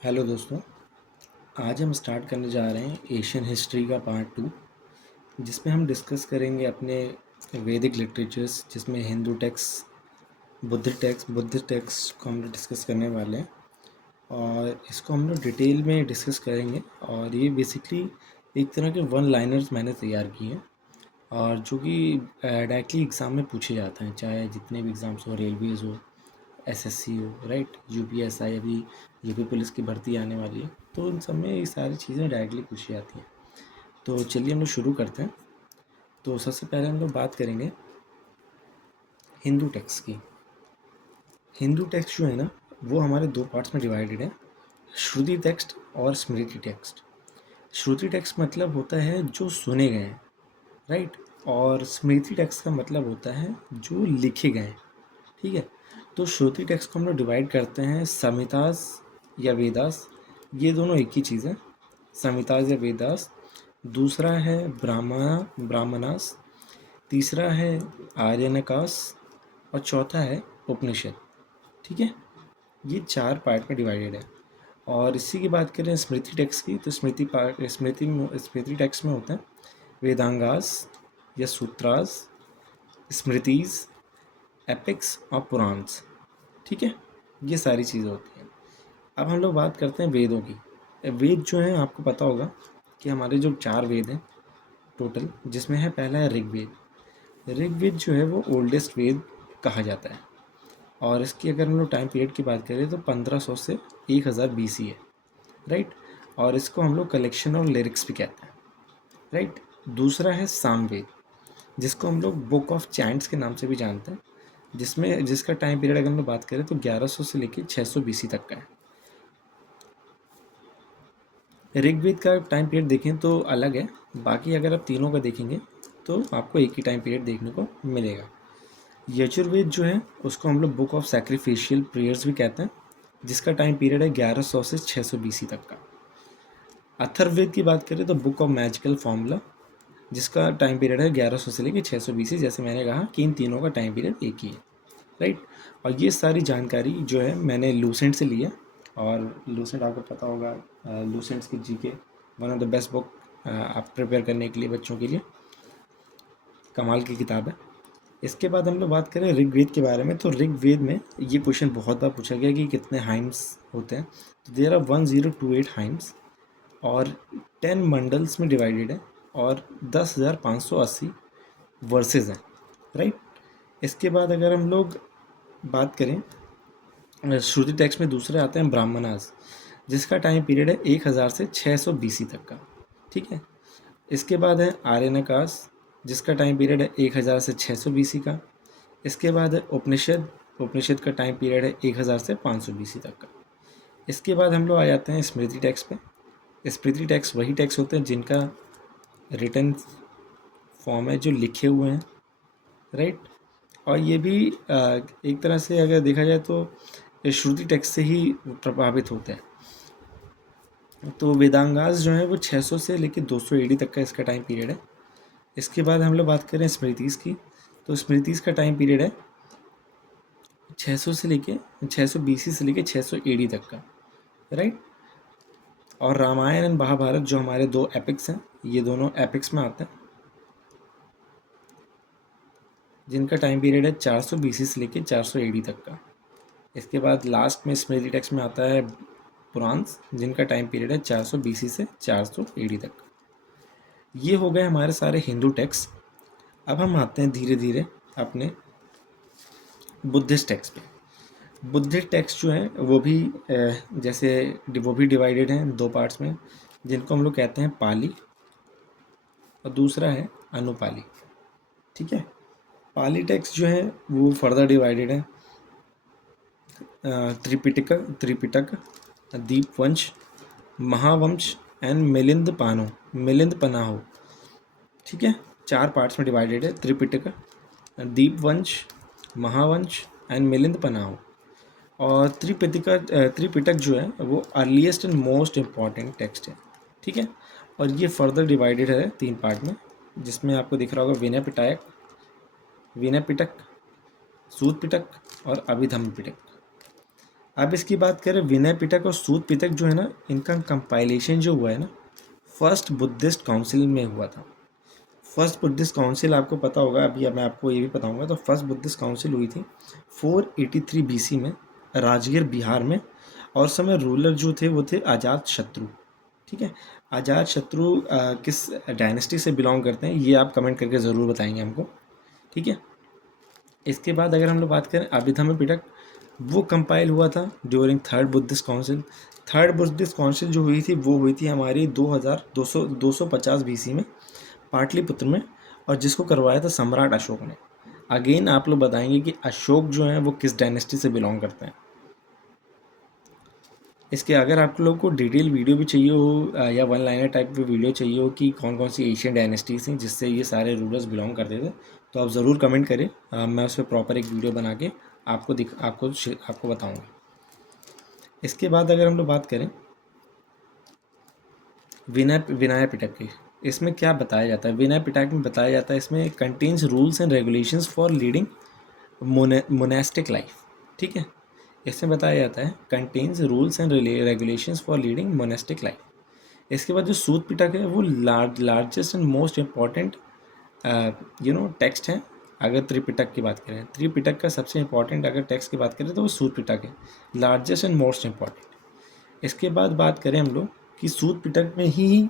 Hello दोस्तों। आज हम स्टार्ट करने जा रहे हैं एशियन हिस्ट्री का पार्ट 2, जिसमें हम डिस्कस करेंगे अपने वैदिक लिटरेचर्स, जिसमें हिंदू टेक्स्ट, बुद्ध टेक्स्ट को हम लोग डिस्कस करने वाले हैं। और इसको हम लोग डिटेल में डिस्कस करेंगे। और ये बेसिकली एक तरह के वन लाइनर्स मैंने तैयार किए हैं, और जो कि डायरेक्टली एग्ज़ाम में पूछे जाते हैं, चाहे जितने भी एग्ज़ाम्स हो, रेलवेज़ हो, एसएससी हो, राइट, यूपीएसआई, अभी यूपी पुलिस की भर्ती आने वाली है, तो उन सब में ये सारी चीज़ें डायरेक्टली पूछी जाती हैं। तो चलिए हम लोग शुरू करते हैं। तो सबसे पहले हम लोग बात करेंगे हिंदू टेक्स्ट की। हिंदू टेक्स्ट जो है ना, वो हमारे दो पार्ट्स में डिवाइडेड है, श्रुति टेक्स्ट और स्मृति टेक्स्ट। श्रुति टेक्स्ट मतलब होता है जो सुने गए हैं, राइट, और स्मृति टेक्स्ट का मतलब होता है जो लिखे गए हैं। ठीक है। तो श्रुति टेक्स्ट को हम लोग डिवाइड करते हैं संहितास या वेदास, ये दोनों एक ही चीज़ है, संहितास या वेदास। दूसरा है ब्राह्मणास, तीसरा है आर्यनकास, और चौथा है उपनिषद। ठीक है। ये चार पार्ट में डिवाइडेड है। और इसी की बात करें स्मृति टेक्स्ट की, तो स्मृति टेक्स्ट में होता है वेदांगास या सूत्रास, स्मृतिज, एपिक्स और पुराण्स। ठीक है। ये सारी चीज़ें होती हैं। अब हम लोग बात करते हैं वेदों की। वेद जो है, आपको पता होगा कि हमारे जो चार वेद हैं टोटल, जिसमें है पहला है ऋग्वेद। ऋग्वेद जो है वो ओल्डेस्ट वेद कहा जाता है। और इसकी अगर हम लोग टाइम पीरियड की बात करें तो 1500 से 1000 BC है, राइट। और इसको हम लोग कलेक्शन ऑफ लिरिक्स भी कहते हैं, राइट। दूसरा है सामवेद, जिसको हम लोग बुक ऑफ चैंट्स के नाम से भी जानते हैं, जिसका टाइम पीरियड अगर हम लोग बात करें तो 1100 से लेकर 600 BC तक का है। ऋग्वेद का टाइम पीरियड देखें तो अलग है, बाकी अगर आप तीनों का देखेंगे तो आपको एक ही टाइम पीरियड देखने को मिलेगा। यजुर्वेद जो है उसको हम लोग बुक ऑफ सैक्रिफिशियल प्रेयर्स भी कहते हैं, जिसका टाइम पीरियड है 1100 से 600 BC तक का। अथर्ववेद की बात करें तो बुक ऑफ मैजिकल फॉर्मूला, जिसका टाइम पीरियड है 1100 से लेकर 600 BC। जैसे मैंने कहा कि इन तीनों का टाइम पीरियड एक ही है, राइट। और ये सारी जानकारी जो है मैंने लूसेंट से ली है। और लूसेंट आपको पता होगा, लूसेंट्स की GK one of the best book आप प्रिपेयर करने के लिए, बच्चों के लिए कमाल की किताब है। इसके बाद हम लोग बात करें ऋग्वेद के बारे में, तो ऋग्वेद में ये क्वेश्चन बहुत बार पूछा गया कि कितने हाइम्स होते हैं। तो देयर आर 1028 हाइम्स, और 10 मंडल्स में डिवाइडेड है, और 10,580 वर्सेस हैं, राइट। इसके बाद अगर हम लोग बात करें श्रुति टेक्स्ट में, दूसरे आते हैं ब्राह्मणास, जिसका टाइम पीरियड है 1000 से 600 BC तक का। ठीक है। इसके बाद है आर्यनकास, जिसका टाइम पीरियड है 1000 से 600 BC का। इसके बाद है उपनिषद, उपनिषद का टाइम पीरियड है 1000 से 500 BC तक का। इसके बाद हम लोग आ जाते हैं स्मृति टेक्स्ट पे। स्मृति टेक्स्ट वही टेक्स्ट होते हैं जिनका रिटन फॉर्म है, जो लिखे हुए हैं, राइट। और ये भी एक तरह से अगर देखा जाए तो ये श्रुति टेक्स्ट से ही प्रभावित होते हैं। तो वेदांगास जो है वो 600 से लेकर 200 AD तक का इसका टाइम पीरियड है। इसके बाद हम लोग बात करें स्मृतिस की, तो स्मृतिस का टाइम पीरियड है 600 से लेके 600 BC से लेके 600 AD तक का, राइट। और रामायण एंड महाभारत जो हमारे दो एपिक्स हैं, ये दोनों एपिक्स में आते हैं, जिनका टाइम पीरियड है 400 BC से लेके 400 AD तक का। इसके बाद लास्ट में स्मृति टेक्स्ट में आता है पुराण्स, जिनका टाइम पीरियड है 400 BC से 400 AD तक। ये हो गए हमारे सारे हिंदू टेक्स्ट। अब हम आते हैं धीरे धीरे अपने बुद्धिस्ट टेक्स्ट पे। बुद्धिस्ट टेक्स्ट जो है वो भी जैसे वो भी डिवाइडेड हैं दो पार्ट्स में, जिनको हम लोग कहते हैं पाली, और दूसरा है अनुपाली। ठीक है। पाली टेक्स्ट जो है वो फर्दर डिवाइडेड है त्रिपिटक, दीपवंश, महावंश एंड मिलिंद पनाहो। ठीक है। चार पार्ट्स में डिवाइडेड है, त्रिपिटक, दीपवंश, महावंश एंड मिलिंद पनाहो। और त्रिपिटक जो है वो earliest and most important text है। ठीक है। और ये फर्दर डिवाइडेड है तीन पार्ट में, जिसमें आपको दिख रहा होगा विनय पिटक, सूत पिटक और अभिधम्म पिटक। अब इसकी बात करें विनय पिटक और सूत पिटक जो है ना, इनका कंपाइलेशन जो हुआ है ना, फर्स्ट बुद्धिस्ट काउंसिल में हुआ था। फर्स्ट बुद्धिस्ट काउंसिल आपको पता होगा, अभी अब मैं आपको ये भी बताऊंगा। तो फर्स्ट बुद्धिस्ट काउंसिल हुई थी 483 बीसी में राजगीर बिहार में, और समय रूलर जो थे वो थे अजात शत्रु। ठीक है, अजात शत्रु किस डायनेस्टी से बिलोंग करते हैं ये आप कमेंट करके ज़रूर बताएंगे हमको। ठीक है, इसके बाद अगर हम लोग बात करें अभिधम्म पिटक, वो कंपाइल हुआ था during third Buddhist council. Third Buddhist council जो हुई थी वो हुई थी हमारी 2250 बीसी में पाटलिपुत्र में, और जिसको करवाया था सम्राट अशोक ने। अगेन आप लोग बताएंगे कि अशोक जो हैं वो किस डायनेस्टी से बिलोंग करते हैं। इसके अगर आप लोग को डिटेल वीडियो भी चाहिए हो या वन लाइनर टाइप की वीडियो चाहिए हो कि कौन कौन सी एशियन डायनेस्टीज थी जिससे ये सारे रूलर्स बिलोंग करते थे, तो आप ज़रूर कमेंट करें। मैं उस पर प्रॉपर एक वीडियो बना के आपको बताऊँगा। इसके बाद अगर हम लोग बात करें विनय पिटक की, इसमें क्या बताया जाता है? विनय पिटक में बताया जाता है, इसमें contains rules and regulations for leading monastic life. ठीक है, इसमें बताया जाता है contains rules and regulations for leading monastic life. इसके बाद जो सूत पिटक है वो largest and most important text है। अगर त्रिपिटक की बात करें, त्रिपिटक का सबसे इम्पॉर्टेंट अगर टेक्स्ट की बात करें तो वो सूत पिटक है, लार्जेस्ट एंड मोस्ट इम्पॉर्टेंट। इसके बाद बात करें हम लोग कि सूत पिटक में ही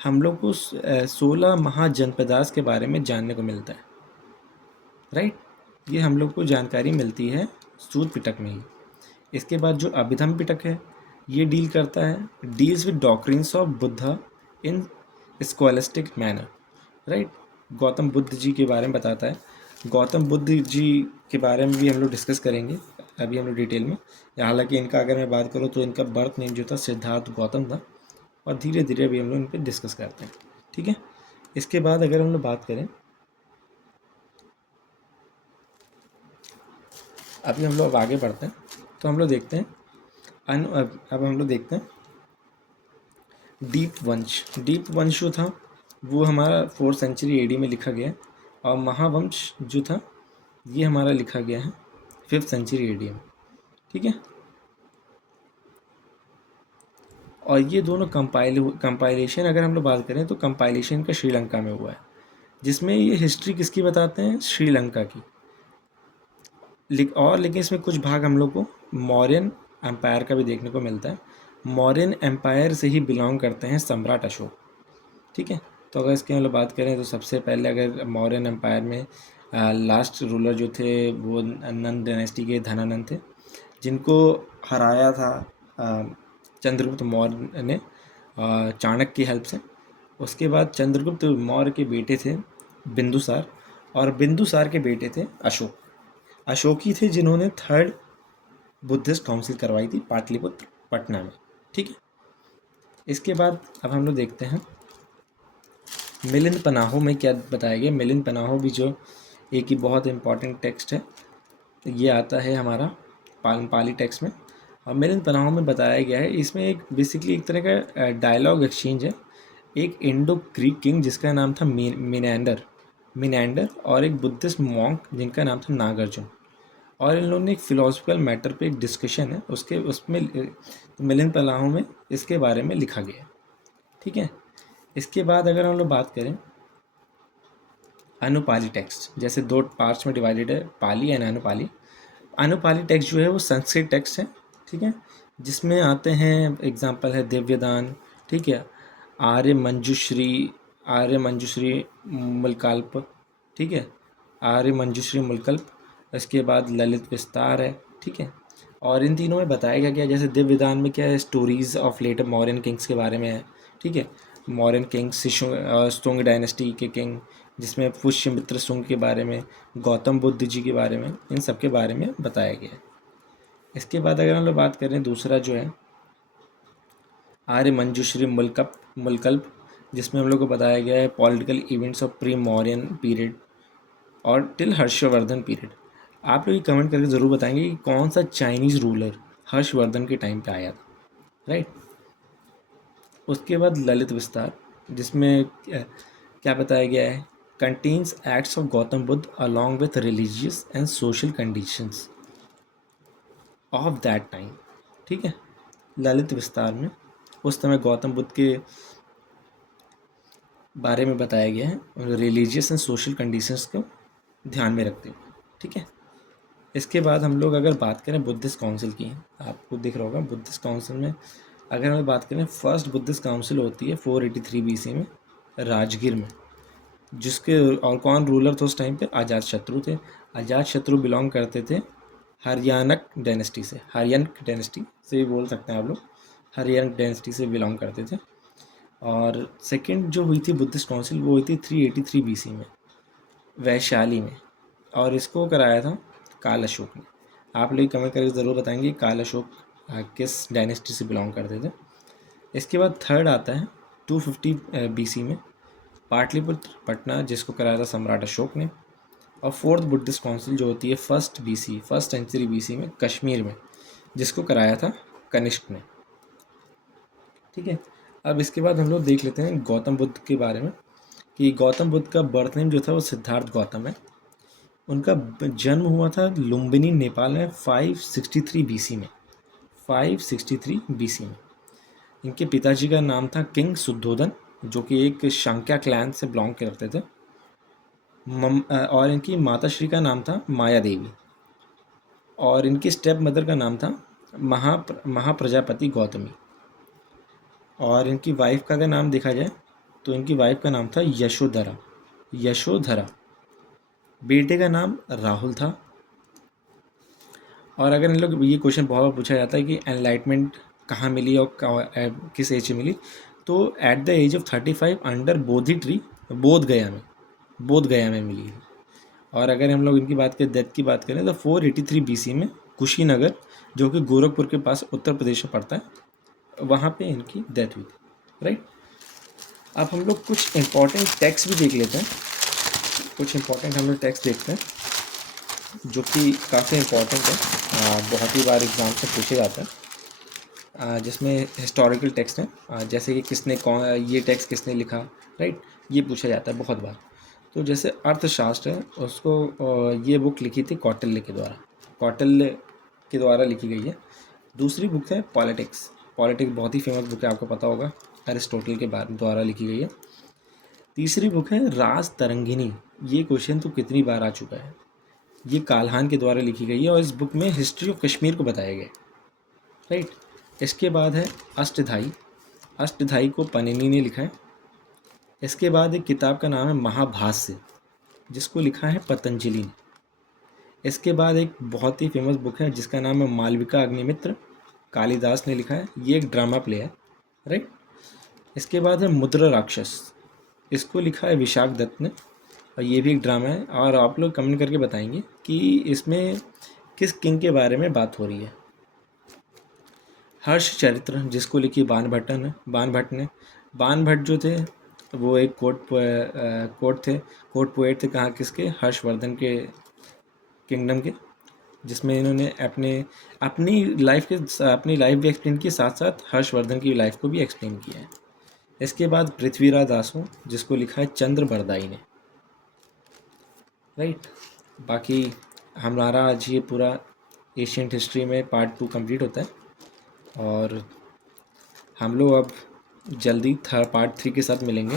हम लोग को 16 महाजनपदास के बारे में जानने को मिलता है। राइट, ये हम लोग को जानकारी मिलती है सूत पिटक में ही। इसके बाद जो अभिधम्म पिटक है ये deals with doctrines of Buddha in scholastic manner. Right, Gautam Buddha ji के बारे में बताता है। गौतम बुद्ध जी के बारे में भी हम लोग डिस्कस करेंगे अभी हम लोग डिटेल में। हालांकि इनका अगर मैं बात करूँ तो इनका बर्थ नेम जो था सिद्धार्थ गौतम था, और धीरे धीरे अभी हम लोग इन पर डिस्कस करते हैं। ठीक है, इसके बाद अगर हम लोग बात करें, अभी हम लोग आगे बढ़ते हैं तो हम लोग देखते हैं अब हम लोग देखते हैं दीप वंश जो था वो हमारा 4th सेंचुरी एडी में लिखा गया है, और महावंश जो था ये हमारा लिखा गया है 5th सेंचुरी एडी में। ठीक है, और ये दोनों कंपाइलेशन अगर हम लोग बात करें तो कंपाइलेशन का श्रीलंका में हुआ है, जिसमें ये हिस्ट्री किसकी बताते हैं? श्रीलंका की। लेकिन इसमें कुछ भाग हम लोग को मौर्यन एम्पायर का भी देखने को मिलता है। मौर्यन एम्पायर से ही बिलोंग करते हैं सम्राट अशोक। ठीक है, तो अगर इसकी हम लोग बात करें तो सबसे पहले अगर मौर्यन एम्पायर में लास्ट रूलर जो थे वो नंद डायनेस्टी के धनानंद थे, जिनको हराया था चंद्रगुप्त मौर्य ने चाणक्य की हेल्प से। उसके बाद चंद्रगुप्त मौर्य के बेटे थे बिंदुसार, और बिंदुसार के बेटे थे अशोक। अशोक ही थे जिन्होंने थर्ड बुद्धिस्ट काउंसिल करवाई थी पाटलिपुत्र पटना में। ठीक है, इसके बाद अब हम लोग देखते हैं मिलिंद पनाहो में क्या बताया गया। मिलिंद पनाहो भी जो एक ही बहुत इंपॉर्टेंट टेक्स्ट है, ये आता है हमारा पाली टेक्स्ट में। और मिलिंद पनाहो में बताया गया है, इसमें एक बेसिकली एक तरह का डायलॉग एक्सचेंज है। एक इंडो ग्रीक किंग जिसका नाम था मिनेंडर और एक बुद्धिस्ट मॉन्क जिनका नाम था नागार्जुन, और इन लोगों ने एक फिलोसफिकल मैटर पे एक डिस्कशन है उसमें मिलिंद पनाहो में इसके बारे में लिखा गया है। ठीक है, इसके बाद अगर हम लोग बात करें अनुपाली टेक्स्ट, जैसे दो पार्ट्स में डिवाइडेड है, पाली एंड अनुपाली। अनुपाली टेक्स्ट जो है वो संस्कृत टेक्स्ट है। ठीक है, जिसमें आते हैं एग्जाम्पल है दिव्यदान। ठीक है, आर्य मंजुश्री मुल्काल्प। ठीक है, आर्य मंजुश्री मुल्कल्प। इसके बाद ललित विस्तार है। ठीक है, और इन तीनों में बताया गया जैसे दिव्यदान में क्या है, stories of later Mauryan kings के बारे में है। ठीक है, मौर्यन किंग्स शुंग डायनेस्टी के किंग, जिसमें पुष्यमित्र शुंग के बारे में, गौतम बुद्ध जी के बारे में, इन सब के बारे में बताया गया है। इसके बाद अगर हम लोग बात करें दूसरा जो है आर्य मंजुश्री मुल्कल्प, जिसमें हम लोग को बताया गया है political events of pre Mauryan period और टिल हर्षवर्धन पीरियड। आप लोग ये कमेंट करके ज़रूर बताएंगे कि कौन सा चाइनीज़ रूलर हर्षवर्धन के टाइम पे आया था। राइट, उसके बाद ललित विस्तार, जिसमें क्या बताया गया है, contains acts of Gautam Buddha along with religious and social conditions. Of that time, ठीक है। ललित विस्तार में उस समय गौतम बुद्ध के बारे में बताया गया है, रिलीजियस एंड सोशल कंडीशंस को ध्यान में रखते हुए, ठीक है। इसके बाद हम लोग अगर बात करें बुद्धिस्ट काउंसिल की, आपको दिख रहा होगा बुद्धिस्ट काउंसिल में अगर हम बात करें, फर्स्ट बुद्धिस्ट काउंसिल होती है 483 BC में राजगीर में, जिसके और कौन रूलर थे उस टाइम पे? अजात शत्रु थे। अजात शत्रु बिलोंग करते थे हरियाणक डायनेस्टी से, हरियाणक डायनेस्टी से भी बोल सकते हैं आप लोग, हरियाणक डायनेस्टी से बिलोंग करते थे। और सेकंड जो हुई थी बुद्धिस्ट काउंसिल वो हुई थी 383 BC में वैशाली में, और इसको कराया था काल अशोक ने। आप लोग कमेंट करके ज़रूर बताएंगे काल अशोक किस डायनेस्टी से बिलोंग करते थे। इसके बाद थर्ड आता है 250 BC में पाटलिपुत्र पटना, जिसको कराया था सम्राट अशोक ने। और फोर्थ बुद्धिस्ट काउंसिल जो होती है फर्स्ट सेंचुरी BC में कश्मीर में, जिसको कराया था कनिष्क ने, ठीक है। अब इसके बाद हम लोग देख लेते हैं गौतम बुद्ध के बारे में, कि गौतम बुद्ध का बर्थ नेम जो था वो सिद्धार्थ गौतम है। उनका जन्म हुआ था लुम्बिनी नेपाल में 563 BC में, 563 BC में। इनके पिताजी का नाम था किंग शुद्धोधन, जो कि एक शांक्या क्लैन से बिलोंग करते थे। और इनकी माताश्री का नाम था माया देवी, और इनकी स्टेप मदर का नाम था महाप्रजापति गौतमी। और इनकी वाइफ का अगर नाम देखा जाए तो इनकी वाइफ का नाम था यशोधरा। बेटे का नाम राहुल था। और अगर इन लोग ये क्वेश्चन बहुत बार पूछा जाता है कि एनलाइटमेंट कहाँ मिली और किस एज में मिली, तो at the age of 35 under Bodhi tree, Bodh Gaya में मिली है। और अगर हम लोग इनकी बात करें, डेथ की बात करें, तो 483 BC में कुशीनगर, जो कि गोरखपुर के पास उत्तर प्रदेश में पड़ता है, वहाँ पे इनकी डेथ हुई थी, राइट। अब हम लोग कुछ इंपॉर्टेंट टेक्स्ट भी देख लेते हैं। कुछ इंपॉर्टेंट हम लोग टेक्स्ट देखते हैं जो कि काफ़ी इंपॉर्टेंट है, बहुत ही बार एग्जाम से पूछे जाता है, जिसमें हिस्टोरिकल टेक्स्ट हैं, जैसे कि ये टेक्स्ट किसने लिखा, राइट, ये पूछा जाता है बहुत बार। तो जैसे अर्थशास्त्र है, उसको ये बुक लिखी थी कौटिल्य के द्वारा लिखी गई है। दूसरी बुक है पॉलिटिक्स बहुत ही फेमस बुक है, आपको पता होगा, अरिस्टोटल के द्वारा लिखी गई है। तीसरी बुक है राज तरंगिनी, ये क्वेश्चन तो कितनी बार आ चुका है, ये काल्हान के द्वारा लिखी गई है, और इस बुक में हिस्ट्री ऑफ कश्मीर को बताया गया, राइट। इसके बाद है अष्टधाई को पनिनी ने लिखा है। इसके बाद एक किताब का नाम है महाभाष्य, जिसको लिखा है पतंजलि ने। इसके बाद एक बहुत ही फेमस बुक है जिसका नाम है मालविका अग्निमित्र, कालिदास ने लिखा है, ये एक ड्रामा प्ले है, राइट। इसके बाद है मुद्रा राक्षस, इसको लिखा है विशाख दत्त ने, और ये भी एक ड्रामा है। और आप लोग कमेंट करके बताएंगे कि इसमें किस किंग के बारे में बात हो रही है। हर्ष चरित्र, जिसको लिखी बाण भट्ट जो थे वो एक कोर्ट पोएट थे, कहाँ किसके? हर्षवर्धन के किंगडम के, जिसमें इन्होंने अपनी लाइफ भी एक्सप्लेन की, साथ साथ हर्षवर्धन की लाइफ को भी एक्सप्लेन किया है। इसके बाद पृथ्वीराज दासो, जिसको लिखा है चंद्र बरदाई ने, राइट। बाकी हमारा आज ये पूरा एशियंट हिस्ट्री में पार्ट 2 कंप्लीट होता है, और हम लोग अब जल्दी पार्ट 3 के साथ मिलेंगे।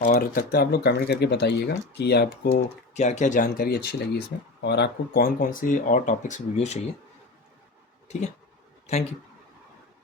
और तब तक आप लोग कमेंट करके बताइएगा कि आपको क्या क्या जानकारी अच्छी लगी इसमें, और आपको कौन कौन से और टॉपिक्स वीडियो चाहिए, ठीक है। Thank you.